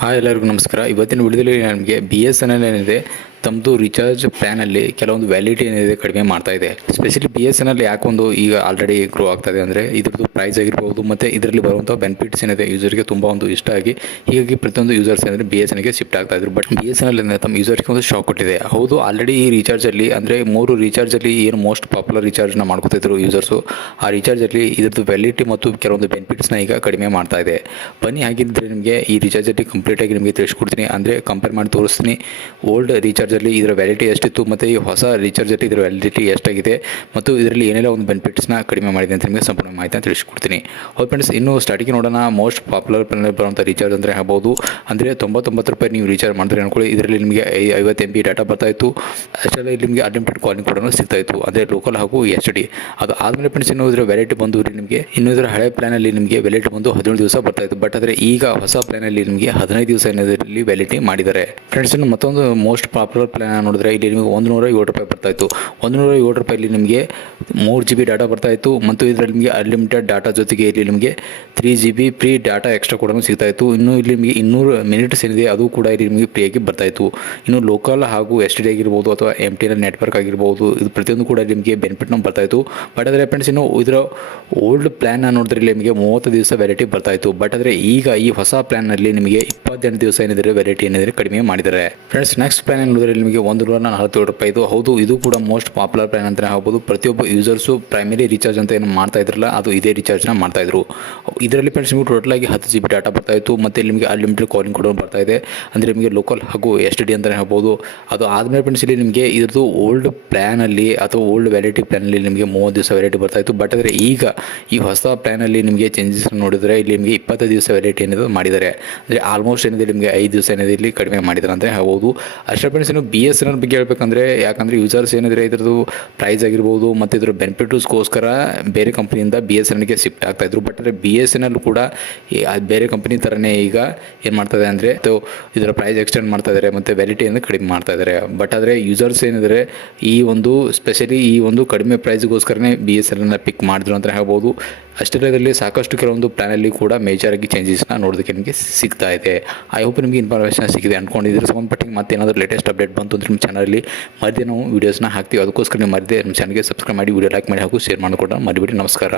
Hi ಎಲ್ಲರಿಗೂ ನಮಸ್ಕಾರ. ಇವತ್ತಿನ ವಿಡಿಯೋದಲ್ಲಿ ನಮಗೆ BSNL ಏನಿದೆ ತಮ್ಮದು ರೀಚಾರ್ಜ್ ಪ್ಲ್ಯಾನಲ್ಲಿ ಕೆಲವೊಂದು ವ್ಯಾಲಿಡಿಟಿ ಏನಿದೆ ಕಡಿಮೆ ಮಾಡ್ತಾ ಇದೆ. ಸ್ಪೆಷಲಿ BSNL ಯಾಕೊಂದು ಈಗ ಆಲ್ರೆಡಿ ಗ್ರೋ ಆಗ್ತಾಯಿದೆ ಅಂದರೆ ಇದ್ರದ್ದು ಪ್ರೈಸ್ ಆಗಿರ್ಬೋದು ಮತ್ತು ಇದರಲ್ಲಿ ಬರುವಂಥ ಬೆನಿಫಿಟ್ಸ್ ಏನಿದೆ ಯೂಸರ್ಗೆ ತುಂಬ ಒಂದು ಇಷ್ಟ ಆಗಿ ಹೀಗಾಗಿ ಪ್ರತಿಯೊಂದು ಯೂಸರ್ಸ್ ಏನಿದೆ BSNLಗೆ ಶಿಫ್ಟ್ ಆಗ್ತಾ ಇದ್ರು. ಬಟ್ BSNL ಏನಿದೆ ತಮ್ಮ ಯೂಸರ್ಗೆ ಒಂದು ಶಾಕ್ ಕೊಟ್ಟಿದೆ. ಹೌದು, ಆಲ್ರೆಡಿ ಈ ರೀಚಾರ್ಜಲ್ಲಿ ಅಂದರೆ 3 ರೀಚಾರ್ಜಲ್ಲಿ ಏನು ಮೋಸ್ಟ್ ಪಾಪ್ಯುಲರ್ ರೀಚಾರ್ಜ್ನ ಮಾಡ್ಕೊತಿದ್ರು ಯೂಸರ್ಸು, ಆ ರೀಚಾರ್ಜಲ್ಲಿ ಇದ್ರದ್ದು ವ್ಯಾಲಿಡಿಟಿ ಮತ್ತು ಕೆಲವೊಂದು ಬೆನಿಫಿಟ್ಸ್ನ ಈಗ ಕಡಿಮೆ ಮಾಡ್ತಾ ಇದೆ. ಬನ್ನಿ ಹಾಗಿದ್ದರೆ ನಿಮಗೆ ಈ ರೀಚಾರ್ಜಲ್ಲಿ ಕಂಪ್ಲೀಟಾಗಿ ನಿಮಗೆ ತಿಳಿಸ್ಕೊಡ್ತೀನಿ. ಅಂದರೆ ಕಂಪೇರ್ ಮಾಡಿ ತೋರಿಸ್ತೀನಿ ಓಲ್ಡ್ ರೀಚಾರ್ಜಲ್ಲಿ ಇದರ ವ್ಯಾಲಿಡಿಟಿ ಎಷ್ಟಿತ್ತು ಮತ್ತು ಈ ಹೊಸ ರೀಚಾರ್ಜಲ್ಲಿ ಇದರ ವ್ಯಾಲಿಡಿಟಿ ಎಷ್ಟಾಗಿದೆ ಮತ್ತು ಇದರಲ್ಲಿ ಏನೆಲ್ಲ ಒಂದು ಬೆನಿಫಿಟ್ಸ್ನ ಕಡಿಮೆ ಮಾಡಿದೆ ಅಂತ ನಿಮಗೆ ಸಂಪೂರ್ಣ ಮಾಹಿತಿನ ತಿಳಿಸ್ಕೊಡ್ತೀನಿ. ಹೌದು ಫ್ರೆಂಡ್ಸ್, ಇನ್ನು ಸ್ಟಾರ್ಟಿಂಗ್ ನೋಡೋಣ. ಮೋಸ್ಟ್ ಪಾಪ್ಯುಲರ್ ಪ್ಲಾನಲ್ಲಿ ಬರುವಂಥ ರೀಚಾರ್ಜ್ ಅಂದರೆ ಹೇಳ್ಬೋದು. ಅಂದರೆ 99 ರೂಪಾಯಿ ನೀವು ರೀಚಾರ್ಜ್ ಮಾಡಿದ್ರೆ ಅನ್ಕೊಳ್ಳಿ, ಇದರಲ್ಲಿ ನಿಮಗೆ 50 MB ಡಾಟಾ ಬರ್ತಾಯಿತ್ತು. ಅಷ್ಟೆಲ್ಲ ಇಲ್ಲಿ ನಿಮಗೆ ಅನ್ಲಿಮಿಟೆಡ್ ಕಾಲಿಂಗ್ ಕೂಡ ಸಿಗ್ತಾಯಿತ್ತು, ಅದೇ ಲೋಕಲ್ ಹಾಗೂ HD. ಅದು ಆದಮೇಲೆ ಫ್ರೆಂಡ್ಸ್ ಇನ್ನು ಇದರ ವ್ಯಾಲಿಡಿಟಿ ಬಂದು ನಿಮಗೆ ಇನ್ನು ಇದರ ಹಳೆ ಪ್ಲಾನಲ್ಲಿ ನಿಮಗೆ ವ್ಯಾಲಿಡಿಟಿ ಬಂದು 17 ದಿವಸ ಬರ್ತಾಯಿತ್ತು. ಬಟ್ ಆದರೆ ಈಗ ಹೊಸ ಪ್ಲಾನಲ್ಲಿ ನಿಮಗೆ 15 ದಿವಸ ಏನಾದ್ರಲ್ಲಿ ವ್ಯಾಲಿಡಿಟಿ ಮಾಡಿದ್ದಾರೆ. ಫ್ರೆಂಡ್ಸ್ ಇನ್ನು ಮತ್ತೊಂದು ಮೋಸ್ಟ್ ಪಾಪ್ಯುಲರ್ ಪ್ಲಾನ್ ನೋಡಿದ್ರೆ ಇಲ್ಲಿ ನಿಮಗೆ 107 ರೂಪಾಯಿ ಬರ್ತಾಯಿತ್ತು. 107 ರೂಪಾಯಲ್ಲಿ ನಿಮಗೆ 3 GB ಡಾಟಾ ಬರ್ತಾಯಿತ್ತು ಮತ್ತು ಇದರಲ್ಲಿ ನಿಮಗೆ ಅನ್ಲಿಮಿಟೆಡ್ ಡಾಟಾ ಜೊತೆಗೆ ಇಲ್ಲಿ ನಿಮಗೆ 3 GB ಫ್ರೀ ಡಾಟಾ ಎಕ್ಸ್ಟ್ರಾ ಕೂಡ ಸಿಗ್ತಾಯಿತ್ತು. ಇನ್ನು ಇಲ್ಲಿ ನಿಮಗೆ 200 ಮಿನಿಟ್ಸ್ ಏನಿದೆ ಅದು ಕೂಡ ಇಲ್ಲಿ ನಿಮಗೆ ಫ್ರೀಯಾಗಿ ಬರ್ತಾಯಿತ್ತು. ಇನ್ನು ಲೋಕಲ್ ಹಾಗೂ SD ಆಗಿರ್ಬೋದು ಅಥವಾ MTNL ನೆಟ್ವರ್ಕ್ ಆಗಿರ್ಬೋದು, ಇದು ಪ್ರತಿಯೊಂದು ಕೂಡ ನಿಮಗೆ ಬೆನಿಫಿಟ್ನ ಬರ್ತಾಯಿತ್ತು. ಬಟ್ ಆದರೆ ಫ್ರೆಂಡ್ಸ್ ಇನ್ನು ಇದರ ಓಲ್ಡ್ ಪ್ಲ್ಯಾನ್ನ ನೋಡಿದ್ರೆ ಇಲ್ಲಿ ನಿಮಗೆ 30 ದಿವಸ ವ್ಯಾಲಿಡಿಟಿ ಬರ್ತಾಯಿತ್ತು. ಬಟ್ ಆದರೆ ಈಗ ಈ ಹೊಸ ಪ್ಲ್ಯಾನ್ನಲ್ಲಿ ನಿಮಗೆ 28 ದಿವಸ ಏನಿದ್ರೆ ವ್ಯಾಲಿಡಿಟಿ ಏನಿದ್ರೆ ಕಡಿಮೆ ಮಾಡಿದ್ದಾರೆ. ಫ್ರೆಂಡ್ಸ್ ನೆಕ್ಸ್ಟ್ ಪ್ಲಾನ್ ನೋಡಿದ್ರೆ ನಿಮಗೆ 147 ರೂಪಾಯಿ ಇದು. ಹೌದು, ಇದು ಕೂಡ ಮೋಸ್ಟ್ ಪಾಪ್ಯುಲರ್ ಪ್ಲಾನ್ ಅಂತ ಹೇಳ್ಬೋದು. ಪ್ರತಿಯೊಬ್ಬ ಯೂಸರ್ಸು ಪ್ರೈಮರಿ ರೀಚಾರ್ಜ್ ಅಂತ ಏನು ಮಾಡ್ತಾ ಇದ್ರಲ್ಲ, ಅದು ಇದೇ ರೀಚಾರ್ಜ್ನ ಮಾಡ್ತಾಯಿದ್ರು. ಇದರಲ್ಲಿ ಫ್ರೆಂಡ್ಸ್ ನಿಮಗೆ ಟೋಟಲ್ ಆಗಿ 10 GB ಡಾಟಾ ಬರ್ತಾಯಿತ್ತು ಮತ್ತು ಇಲ್ಲಿ ನಿಮಗೆ ಅನ್ಲಿಮಿಟೆಡ್ ಕಾಲಿಂಗ್ ಕೂಡ ಬರ್ತಾ ಇದೆ. ಅಂದರೆ ನಿಮಗೆ ಲೋಕಲ್ ಹಾಗೂ SD ಅಂತಲೇ ಹೇಳ್ಬೋದು. ಅದು ಆದಮೇಲೆ ಫ್ರೆಂಡ್ಸ್ ಇಲ್ಲಿ ನಿಮಗೆ ಇದ್ರದ್ದು ಓಲ್ಡ್ ಪ್ಲ್ಯಾನಲ್ಲಿ ಅಥವಾ ಓಲ್ಡ್ ವ್ಯಾಲಿಡಿಟಿ ಪ್ಲ್ಯಾನಲ್ಲಿ ನಿಮಗೆ 30 ದಿವಸ ವ್ಯಾಲಿಡಿಟಿ ಬರ್ತಾಯಿತ್ತು. ಬಟ್ ಆದರೆ ಈಗ ಈ ಹೊಸ ಪ್ಲ್ಯಾನಲ್ಲಿ ನಿಮಗೆ ಚೇಂಜಸ್ ನೋಡಿದರೆ ಇಲ್ಲಿ ನಿಮಗೆ 25 ದಿವಸ ವ್ಯಾಲಿಡಿಟಿ ಏನಿದೆ ಮಾಡಿದ್ದಾರೆ. ಅಂದರೆ ಆಲ್ಮೋಸ್ಟ್ ಏನಿದೆ ನಿಮಗೆ 5 ದಿವಸ ಏನಿದೆ ಇಲ್ಲಿ ಕಡಿಮೆ ಮಾಡಿದ್ದಾರೆ ಅಂತ ಹೇಳ್ಬೋದು. ಅಷ್ಟೇ ಫ್ರೆಂಡ್ಸ್ ಇನ್ನು BSNL ಬಗ್ಗೆ ಹೇಳ್ಬೇಕಂದ್ರೆ, ಯಾಕಂದರೆ ಯೂಸರ್ಸ್ ಏನಿದ್ರೆ ಇದ್ರದ್ದು ಪ್ರೈಸ್ ಆಗಿರ್ಬೋದು ಮತ್ತು ಇದರ ಬೆನಿಫಿಟ್ಸ್ಗೋಸ್ಕರ ಬೇರೆ ಕಂಪ್ನಿಯಿಂದ BSNLಗೆ ಶಿಫ್ಟ್ ಆಗ್ತಾಯಿದ್ರು. ಬಟ್ ಅಂದರೆ BSNL ಕೂಡ ಬೇರೆ ಕಂಪ್ನಿ ಥರನೇ ಈಗ ಏನು ಮಾಡ್ತಾಯಿದೆ ಅಂದರೆ ಇದರ ಪ್ರೈಸ್ ಎಕ್ಸ್ಟೆಂಡ್ ಮಾಡ್ತಾ ಇದ್ದಾರೆ ಮತ್ತು ವ್ಯಾಲಿಡಿಟಿಯನ್ನು ಕಡಿಮೆ ಮಾಡ್ತಾ ಇದ್ದಾರೆ. ಬಟ್ ಆದರೆ ಯೂಸರ್ಸ್ ಏನಿದ್ದಾರೆ ಈ ಒಂದು ಸ್ಪೆಷಲಿ ಈ ಒಂದು ಕಡಿಮೆ ಪ್ರೈಸ್ಗೋಸ್ಕರನೇ BSNLನ ಪಿಕ್ ಮಾಡಿದ್ರು ಅಂತ ಹೇಳ್ಬೋದು. ಅಷ್ಟೇ ಇದರಲ್ಲಿ ಸಾಕಷ್ಟು ಕೆಲವೊಂದು ಪ್ಲಾನಲ್ಲಿ ಕೂಡ ಮೇಜರಾಗಿ ಚೇಂಜಸ್ನ ನೋಡೋದಕ್ಕೆ ನಿಮಗೆ ಸಿಗ್ತಾ ಇದೆ. ಐ ಹೋಪ್ ನಿಮಗೆ ಇನ್ಫಾರ್ಮೇಷನ್ ಸಿಗಿದೆ ಅಂದ್ಕೊಂಡಿದ್ರೆ ಸಂಬಂಧಪಟ್ಟಿಗೆ ಮತ್ತೆ ಏನಾದರೂ ಲೇಟೆಸ್ಟ್ ಅಪ್ಡೇಟ್ ಬಂತು ಅಂದರೆ ನಿಮ್ಮ ಚಾನಲಲ್ಲಿ ಮಧ್ಯೆ ನಾವು ವೀಡಿಯೋಸ್ನ ಹಾಕ್ತೀವಿ. ಅದಕ್ಕೋಸ್ಕರ ನೀವು ಮಧ್ಯೆ ನಮ್ಮ ಚಾನಲ್ಗೆ ಸಬ್ಸ್ಕ್ರೈಬ್ ಮಾಡಿ, ವಿಡಿಯೋ ಲೈಕ್ ಮಾಡಿ ಹಾಗೂ ಶೇರ್ ಮಾಡಿಕೊಡೋಣ ಮರಿಬೇಡಿ. ನಮಸ್ಕಾರ.